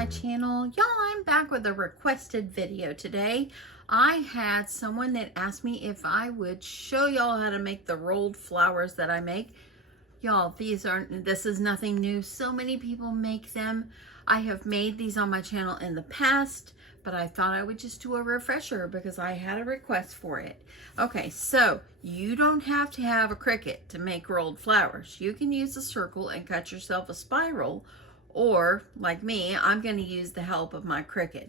my channel. Y'all, I'm back with a requested video today. I had someone that asked me if I would show y'all how to make the rolled flowers that I make. Y'all, this is nothing new. So many people make them. I have made these on my channel in the past, but I thought I would just do a refresher because I had a request for it. Okay, so you don't have to have a Cricut to make rolled flowers. You can use a circle and cut yourself a spiral, or like me, I'm going to use the help of my Cricut.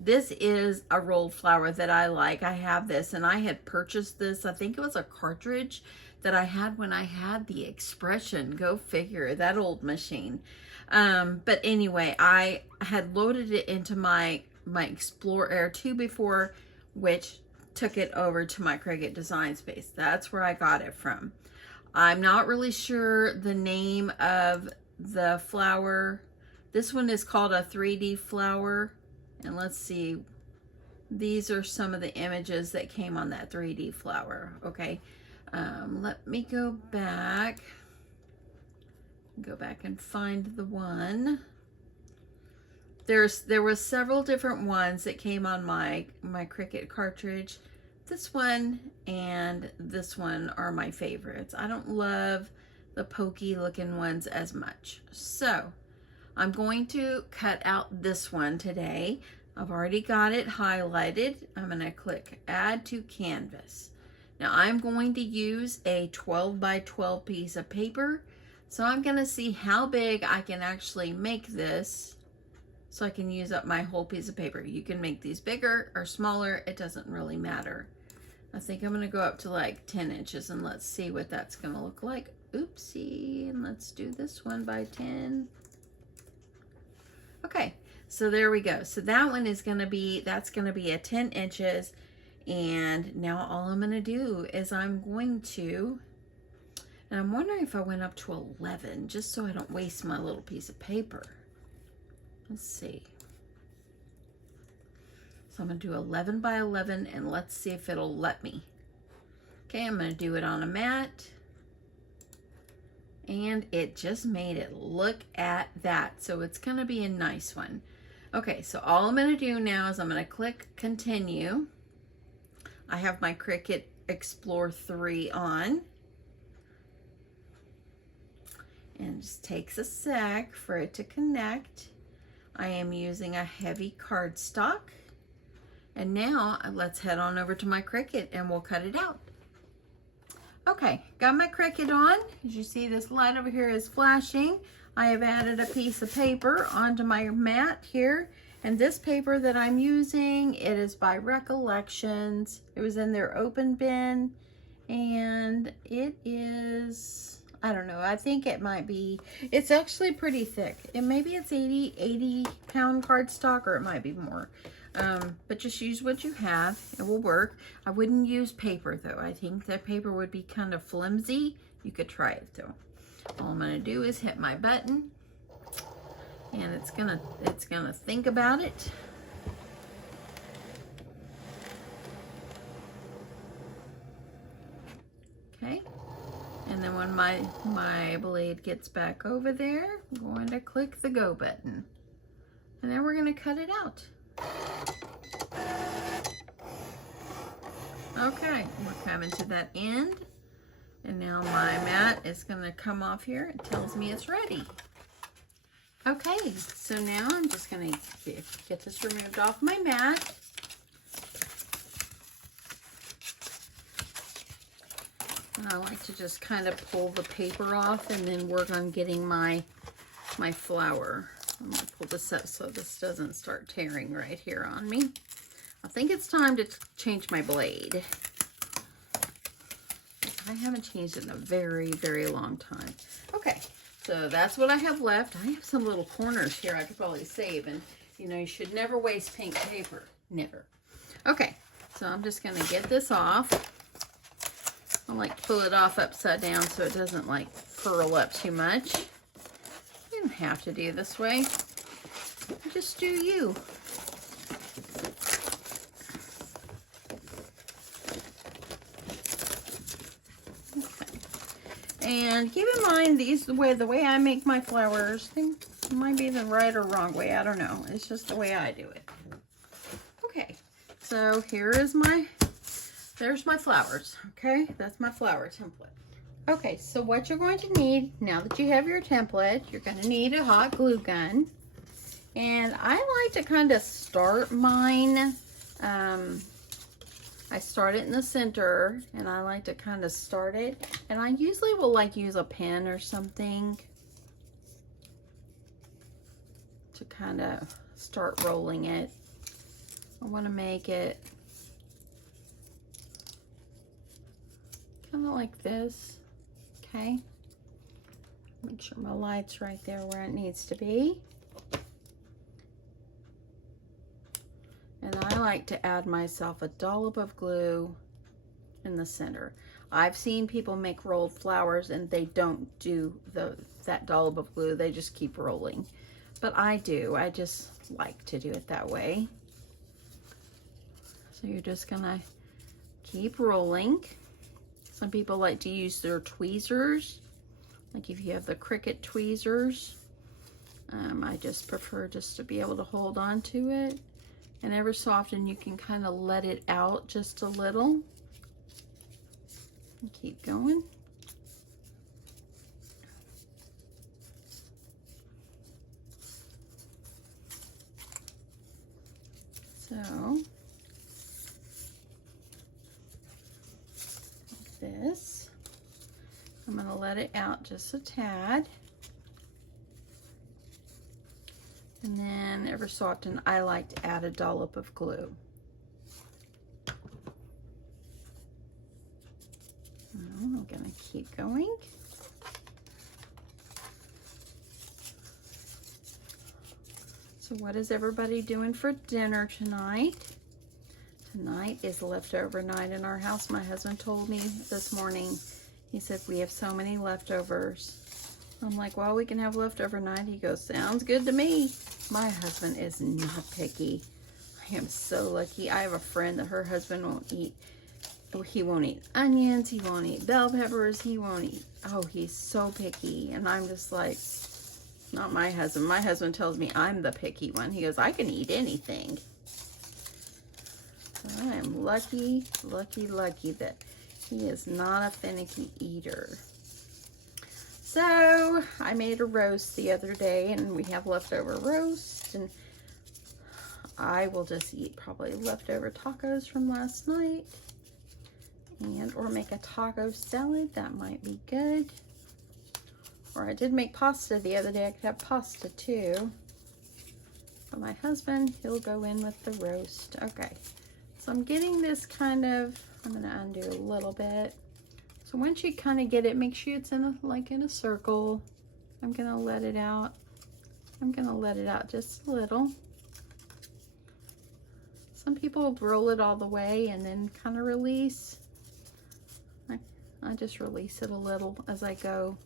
This is a rolled flower that I like. I have this, and I had purchased this. I think it was a cartridge that I had when I had the Expression. Go figure, that old machine. But anyway, I had loaded it into my Explorer Air 2 before, which took it over to my Cricut Design Space. That's where I got it from. I'm not really sure the name of the flower. This one is called a 3D flower. And let's see, these are some of the images that came on that 3D flower. Okay, let me go back and find the one. There was several different ones that came on my Cricut cartridge. This one and this one are my favorites. I don't love the pokey looking ones as much. So I'm going to cut out this one today. I've already got it highlighted. I'm going to click Add to Canvas. Now I'm going to use a 12 by 12 piece of paper. So I'm going to see how big I can actually make this so I can use up my whole piece of paper. You can make these bigger or smaller. It doesn't really matter. I think I'm going to go up to like 10 inches and let's see what that's going to look like. Oopsie, and let's do this one by 10. Okay, so there we go. So that one is going to be, that's going to be a 10 inches. And now all I'm going to do is I'm wondering if I went up to 11 just so I don't waste my little piece of paper. Let's see. So I'm going to do 11 by 11 and let's see if it'll let me. Okay, I'm going to do it on a mat. And it just made it. Look at that. So it's going to be a nice one. Okay, so all I'm going to do now is I'm going to click Continue. I have my Cricut Explore 3 on. And it just takes a sec for it to connect. I am using a heavy cardstock. And now let's head on over to my Cricut and we'll cut it out. Okay, got my Cricut on. As you see, this light over here is flashing. I have added a piece of paper onto my mat here. And this paper that I'm using, it is by Recollections. It was in their open bin. And it is, I don't know, I think it might be, it's actually pretty thick. And maybe it's 80 pound cardstock, or it might be more. But just use what you have. It will work. I wouldn't use paper though. I think that paper would be kind of flimsy. You could try it though. All I'm gonna do is hit my button, and it's gonna think about it. Okay. And then when my blade gets back over there, I'm going to click the go button. And then we're gonna cut it out. Okay, we're coming to that end. And now my mat is gonna come off here. It tells me it's ready. Okay, so now I'm just gonna get this removed off my mat. And I like to just kind of pull the paper off and then work on getting my flower. I'm gonna pull this up so this doesn't start tearing right here on me. I think it's time to change my blade. I haven't changed it in a very, very long time. Okay, so that's what I have left. I have some little corners here I could probably save, and you know, you should never waste pink paper. Never. Okay, so I'm just gonna get this off. I like to pull it off upside down so it doesn't like furl up too much. You don't have to do this way. Just do you. Okay. And keep in mind, the way I make my flowers, It might be the right or wrong way. I don't know. It's just the way I do it. Okay, so here is there's my flowers. Okay, that's my flower template. Okay, so what you're going to need, now that you have your template, you're going to need a hot glue gun. And I like to kind of start mine. I start it in the center, and I like to kind of start it. And I usually will like use a pen or something to kind of start rolling it. I want to make it kind of like this. Okay. Make sure my light's right there where it needs to be. And I like to add myself a dollop of glue in the center. I've seen people make rolled flowers and they don't do that dollop of glue. They just keep rolling. But I do. I just like to do it that way. So you're just gonna keep rolling. Some people like to use their tweezers. Like if you have the Cricut tweezers. I just prefer just to be able to hold on to it. And every so often you can kind of let it out just a little. And keep going. So, like this. I'm going to let it out just a tad. And then every so often I like to add a dollop of glue. I'm going to keep going. So what is everybody doing for dinner tonight? Tonight is leftover night in our house. My husband told me this morning, he said, we have so many leftovers. I'm like, well, we can have leftover night. He goes, sounds good to me. My husband is not picky. I am so lucky. I have a friend that her husband won't eat. He won't eat onions. He won't eat bell peppers. He won't eat. Oh, he's so picky. And I'm just like, not my husband. My husband tells me I'm the picky one. He goes, I can eat anything. So I am lucky, lucky, lucky that he is not a finicky eater. So I made a roast the other day, and we have leftover roast, and I will just eat probably leftover tacos from last night, and or make a taco salad. That might be good. Or I did make pasta the other day. I could have pasta too. But my husband, he'll go in with the roast. Okay, so I'm getting this kind of, I'm going to undo a little bit. So once you kind of get it, make sure it's in a circle. I'm going to let it out. I'm going to let it out just a little. Some people roll it all the way and then kind of release. I just release it a little as I go.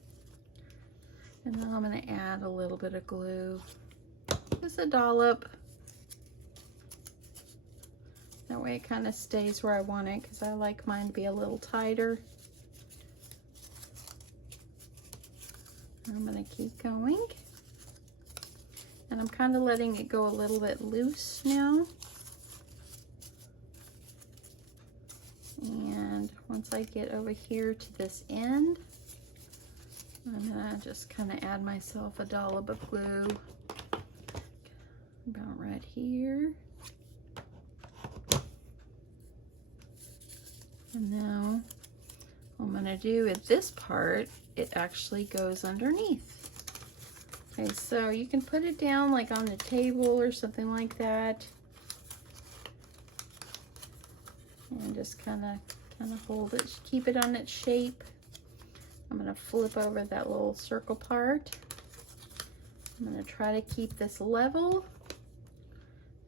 And then I'm going to add a little bit of glue. Just a dollop. That way it kind of stays where I want it, because I like mine to be a little tighter. I'm going to keep going. And I'm kind of letting it go a little bit loose now. And once I get over here to this end, I'm going to just kind of add myself a dollop of glue about right here. And now what I'm going to do is this part, it actually goes underneath. Okay, so you can put it down like on the table or something like that. And just kind of hold it, keep it on its shape. I'm going to flip over that little circle part. I'm going to try to keep this level.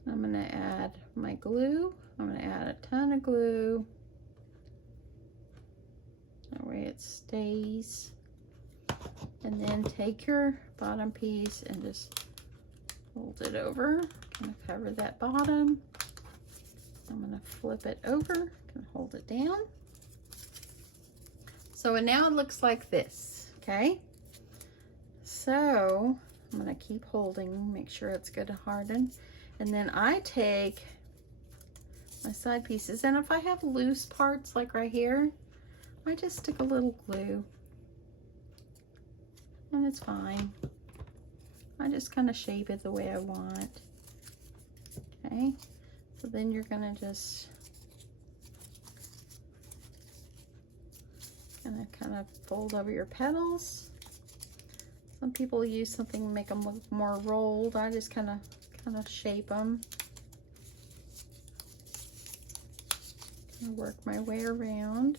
I'm going to add my glue. I'm going to add a ton of glue. That way it stays. And then take your bottom piece and just fold it over. I'm going to cover that bottom. I'm going to flip it over. I'm going to hold it down. So now it looks like this, okay? So I'm gonna keep holding, make sure it's good to harden. And then I take my side pieces, and if I have loose parts like right here, I just stick a little glue and it's fine. I just kind of shape it the way I want. Okay, so then you're gonna just kind of fold over your petals. Some people use something to make them look more rolled. I just kind of shape them. Work my way around.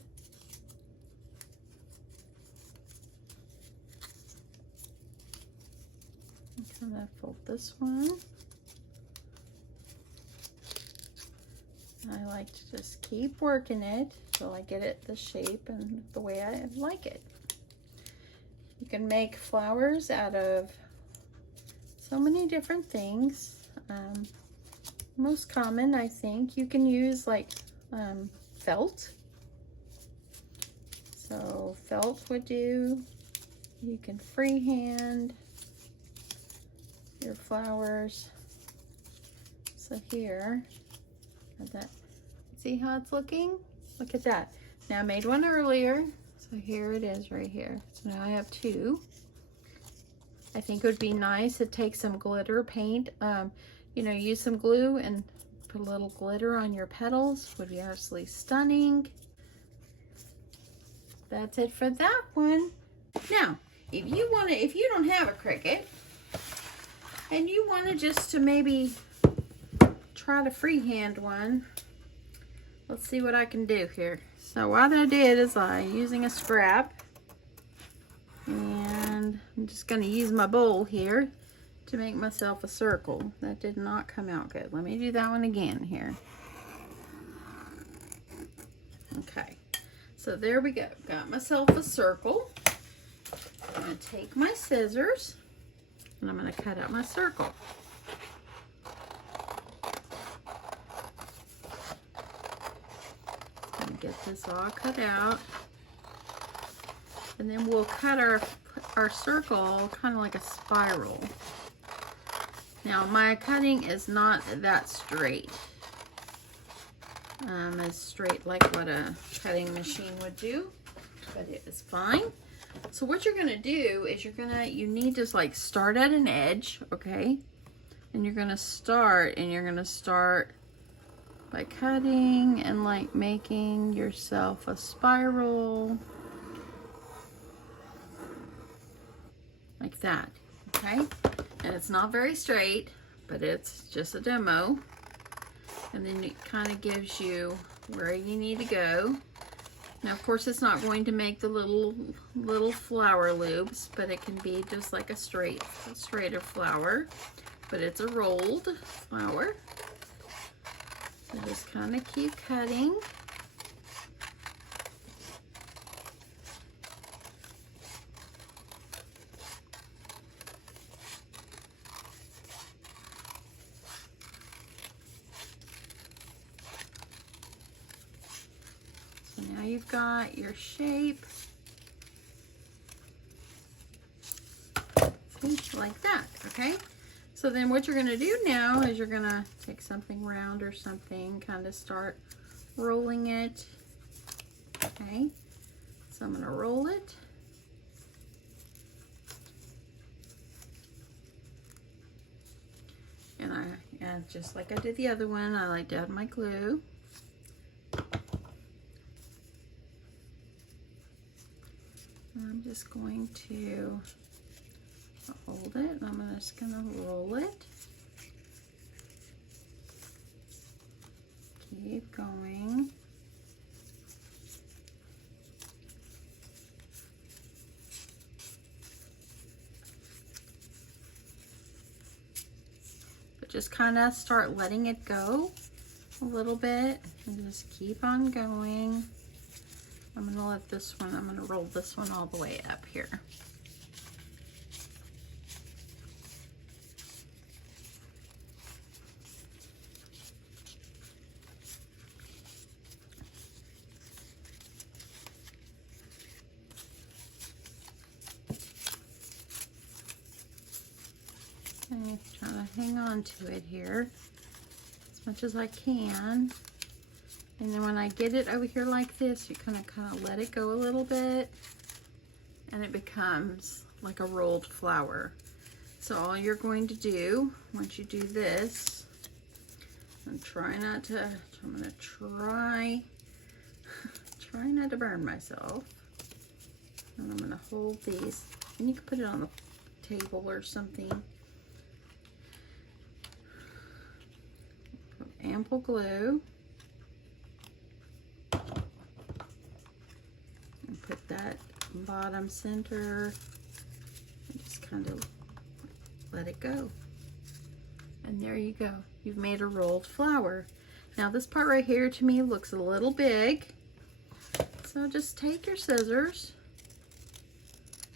Kind of fold this one. I like to just keep working it till I get it the shape and the way I like it. You can make flowers out of so many different things. Most common, I think, you can use like felt. So felt would do. You can freehand your flowers. So here, that, see how it's looking? Look at that. Now I made one earlier, so here it is right here. So now I have two. I think it would be nice to take some glitter paint, you know, use some glue and put a little glitter on your petals. Would be absolutely stunning. That's it for that one. Now, if you don't have a Cricut and you want to just to maybe try to freehand one, let's see what I can do here. So what I did is using a scrap, and I'm just going to use my bowl here to make myself a circle. That did not come out good. Let me do that one again here. Okay, so there we go. Got myself a circle. I'm going to take my scissors and I'm going to cut out my circle. And get this all cut out. And then we'll cut our circle kind of like a spiral. Now my cutting is not that straight. As straight like what a cutting machine would do, but it is fine. So what you're gonna do is you need to like start at an edge, okay? And you're gonna start by cutting and like making yourself a spiral like that, okay? And it's not very straight, but it's just a demo. And then it kind of gives you where you need to go. Now, of course, it's not going to make the little flower loops, but it can be just like a straighter flower. But it's a rolled flower. So just kind of keep cutting. Now you've got your shape. See, like that, okay? So then what you're gonna do now is you're gonna take something round or something, kind of start rolling it, okay? So I'm gonna roll it. And just like I did the other one, I like to add my glue. I'm just going to hold it, and I'm just going to roll it. Keep going. But just kind of start letting it go a little bit and just keep on going. I'm going to let this one, I'm going to roll this one all the way up here. hang on to it here as much as I can. And then when I get it over here like this, you're gonna kind of let it go a little bit, and it becomes like a rolled flower. So all you're going to do, once you do this, and try not to, I'm gonna try not to burn myself. And I'm gonna hold these, and you can put it on the table or something. Put ample glue. And put that bottom center, and just kind of let it go. And there you go. You've made a rolled flower. Now this part right here to me looks a little big. So just take your scissors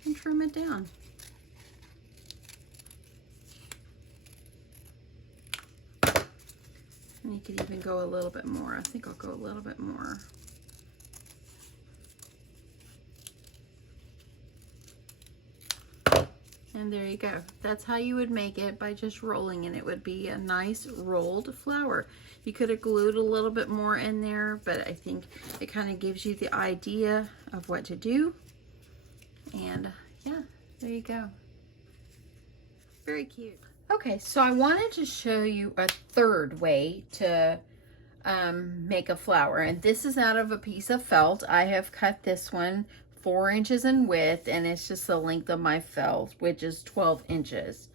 and trim it down. And you could even go a little bit more. I think I'll go a little bit more. And there you go. That's how you would make it, by just rolling, and it would be a nice rolled flower. You could have glued a little bit more in there, but I think it kind of gives you the idea of what to do. And yeah, there you go. Very cute. Okay, so I wanted to show you a third way to make a flower, and this is out of a piece of felt. I have cut this one 4 inches in width, and it's just the length of my felt, which is 12 inches.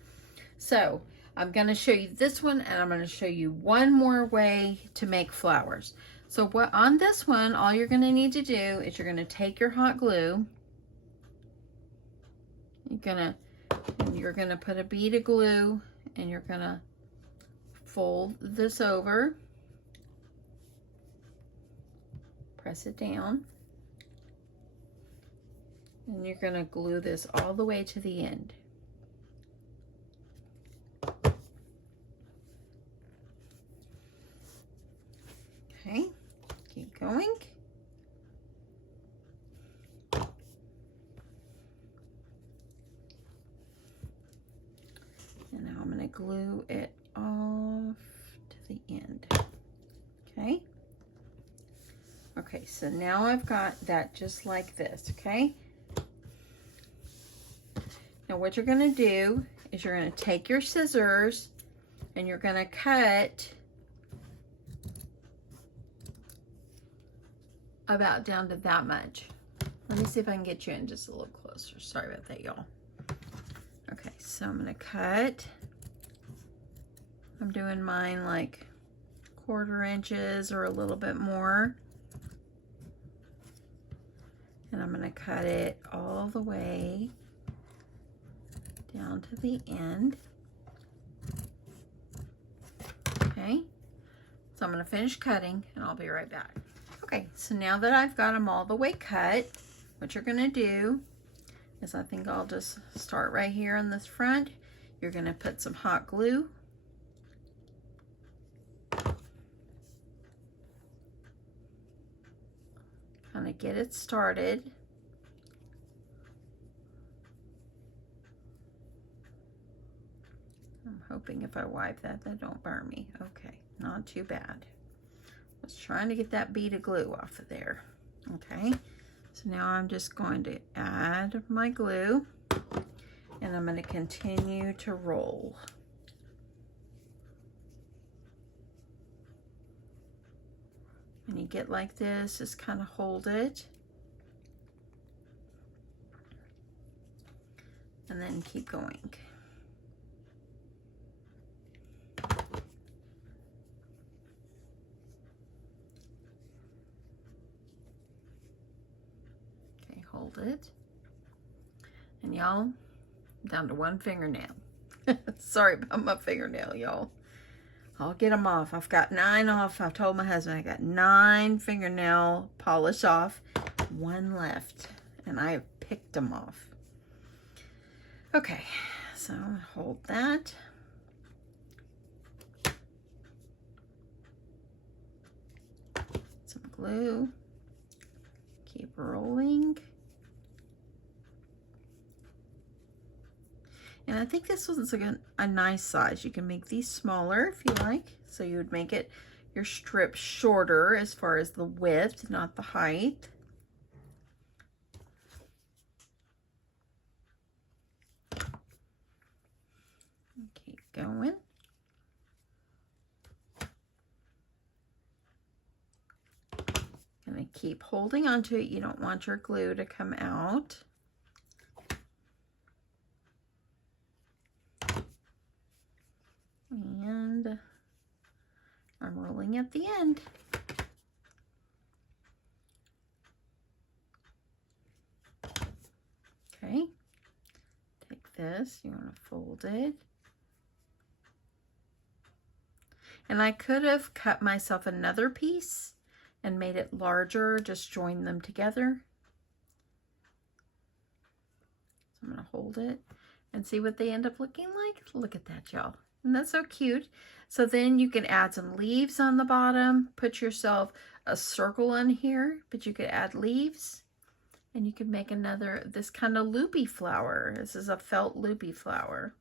So I'm going to show you this one, and I'm going to show you one more way to make flowers. So on this one, all you're going to need to do is you're going to take your hot glue. You're going to put a bead of glue, and you're going to fold this over. Press it down. And you're going to glue this all the way to the end. Okay, keep going. And now I'm going to glue it off to the end. Okay. Okay, so now I've got that just like this, okay? Now what you're going to do is you're going to take your scissors and you're going to cut about down to that much. Let me see if I can get you in just a little closer. Sorry about that, y'all. Okay, so I'm going to cut. I'm doing mine like 1/4 inches or a little bit more. And I'm going to cut it all the way down to the end. Okay, so I'm going to finish cutting and I'll be right back. Okay, so now that I've got them all the way cut, what you're going to do is, I think I'll just start right here on this front. You're going to put some hot glue. Kind of get it started. I'm hoping if I wipe that, that don't burn me. Okay, not too bad. Just trying to get that bead of glue off of there. Okay, so now I'm just going to add my glue, and I'm going to continue to roll. When you get like this, just kind of hold it. And then keep going. Okay, hold it. And y'all, down to 1 fingernail. Sorry about my fingernail, y'all. I'll get them off. I've got 9 off. I told my husband I got 9 fingernail polish off, 1 left, and I have picked them off. Okay, so hold that. Some glue. Keep rolling. And I think this one's a nice size. You can make these smaller if you like. So you would make it your strip shorter as far as the width, not the height. Keep going. Gonna keep holding onto it. You don't want your glue to come out. And I'm rolling at the end. Okay, take this, you want to fold it. And I could have cut myself another piece and made it larger, just join them together. So I'm going to hold it and see what they end up looking like. Look at that, y'all. And that's so cute. So then you can add some leaves on the bottom, put yourself a circle on here, but you could add leaves and you could make another, this kind of loopy flower. This is a felt loopy flower.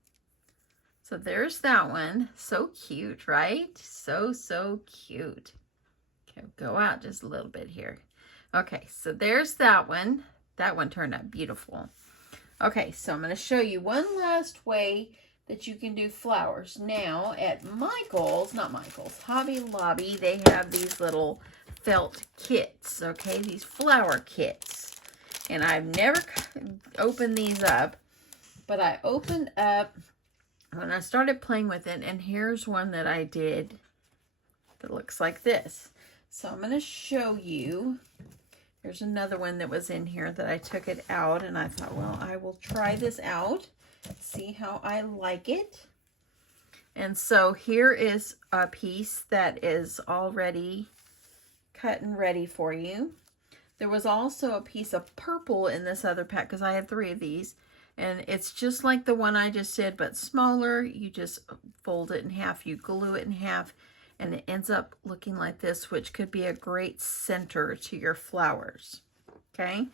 So there's that one. So cute, right? So, so cute. Okay, go out just a little bit here. Okay, so there's that one. That one turned out beautiful. Okay, so I'm going to show you one last way that you can do flowers. Now at Michael's, not Michael's, Hobby Lobby, they have these little felt kits, okay? These flower kits. And I've never opened these up, but I opened up when I started playing with it, and here's one that I did that looks like this. So I'm going to show you. There's another one that was in here that I took it out, and I thought, well, I will try this out, see how I like it. And so here is a piece that is already cut and ready for you. There was also a piece of purple in this other pack because I had 3 of these. And it's just like the one I just did, but smaller. You just fold it in half, you glue it in half, and it ends up looking like this, which could be a great center to your flowers. Okay?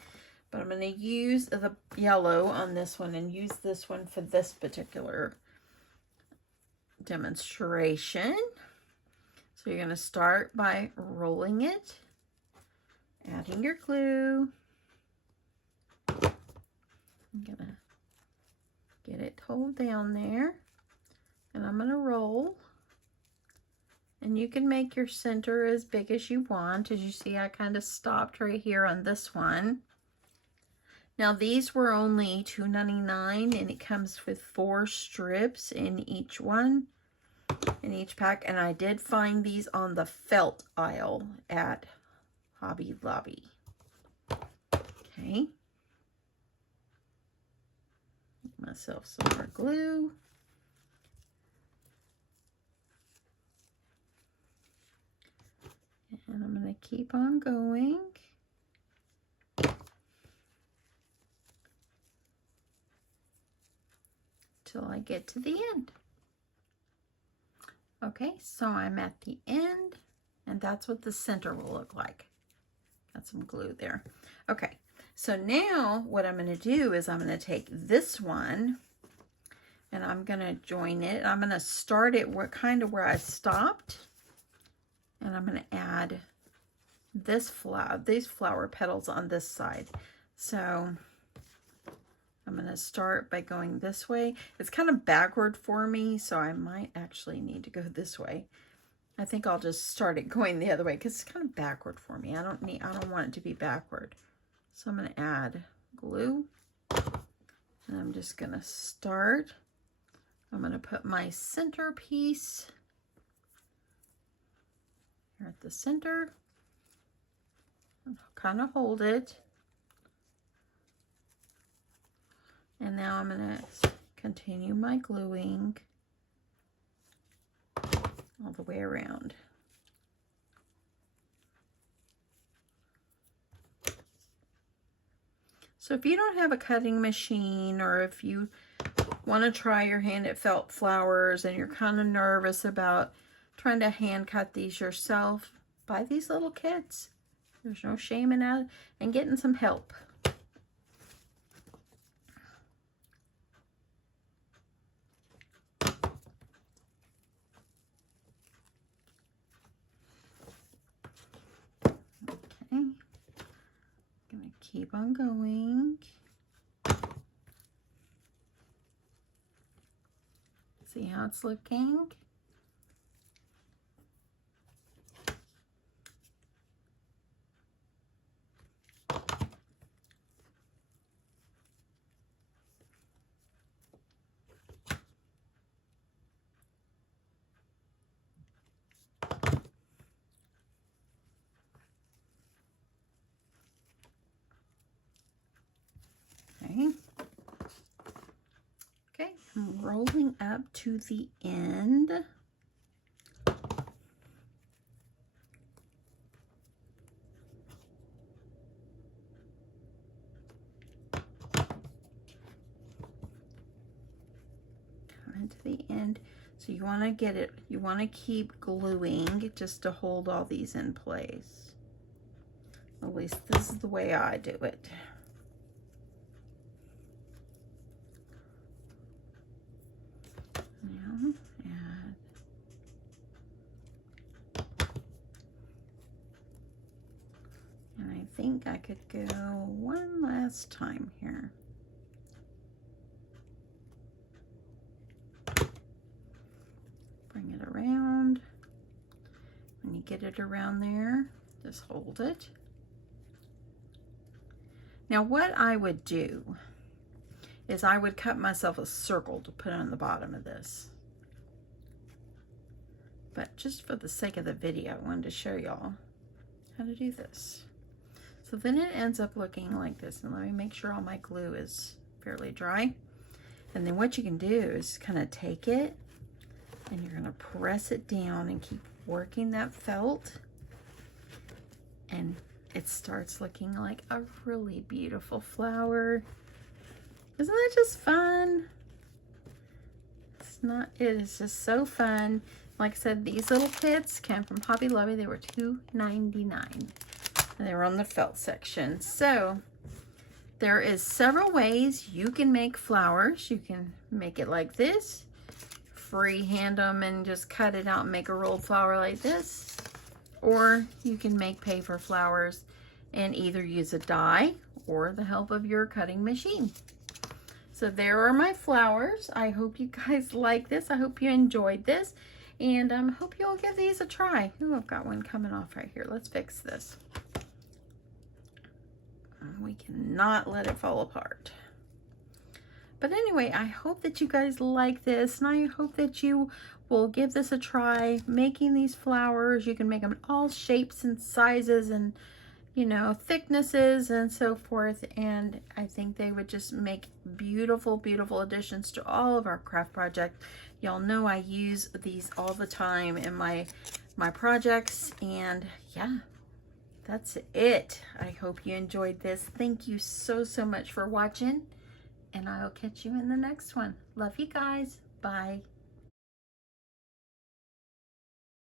But I'm going to use the yellow on this one and use this one for this particular demonstration. So you're going to start by rolling it, adding your glue. I'm going to get it hold down there, and I'm going to roll. And you can make your center as big as you want. As you see, I kind of stopped right here on this one. Now these were only $2.99, and it comes with 4 strips in each one, in each pack. And I did find these on the felt aisle at Hobby Lobby. Okay. Make myself some more glue. And I'm going to keep on going till I get to the end. Okay, so I'm at the end, and that's what the center will look like. Got some glue there. Okay, so now what I'm going to do is I'm going to take this one and I'm going to join it. I'm going to start it kind of where I stopped. And I'm going to add this these flower petals on this side. So I'm going to start by going this way. It's kind of backward for me, so I might actually need to go this way. I think I'll just start it going the other way because it's kind of backward for me. I don't want it to be backward. So I'm going to add glue. And I'm just going to start. I'm going to put my centerpiece here at the center, and kind of hold it. And now I'm going to continue my gluing all the way around. So if you don't have a cutting machine, or if you want to try your hand at felt flowers and you're kind of nervous about trying to hand cut these yourself, buy these little kits. There's no shame in that, and getting some help. keep on going. See how it's looking? Okay, I'm rolling up to the end. Coming to the end. So you want to get it, you want to keep gluing just to hold all these in place. At least this is the way I do it. Now, add. And I think I could go one last time here. Bring it around. When you get it around there, just hold it. Now what I would do is I would cut myself a circle to put on the bottom of this. But just for the sake of the video, I wanted to show y'all how to do this. So then it ends up looking like this. And let me make sure all my glue is fairly dry. And then what you can do is kind of take it and you're gonna press it down and keep working that felt. And it starts looking like a really beautiful flower. Isn't that just fun? It is just so fun. Like I said, these little kits came from Hobby Lobby. They were $2.99 and they were on the felt section. So there is several ways you can make flowers. You can make it like this, freehand them and just cut it out and make a rolled flower like this. Or you can make paper flowers and either use a die or the help of your cutting machine. So there are my flowers. I hope you guys like this. I hope you enjoyed this. And I hope you'll give these a try. Ooh, I've got one coming off right here. Let's fix this. We cannot let it fall apart. But anyway, I hope that you guys like this. And I hope that you will give this a try. Making these flowers. You can make them in all shapes and sizes and, you know, thicknesses and so forth. And I think they would just make beautiful, beautiful additions to all of our craft project. Y'all know I use these all the time in my projects. And yeah, that's it. I hope you enjoyed this. Thank you so, so much for watching. And I'll catch you in the next one. Love you guys. Bye.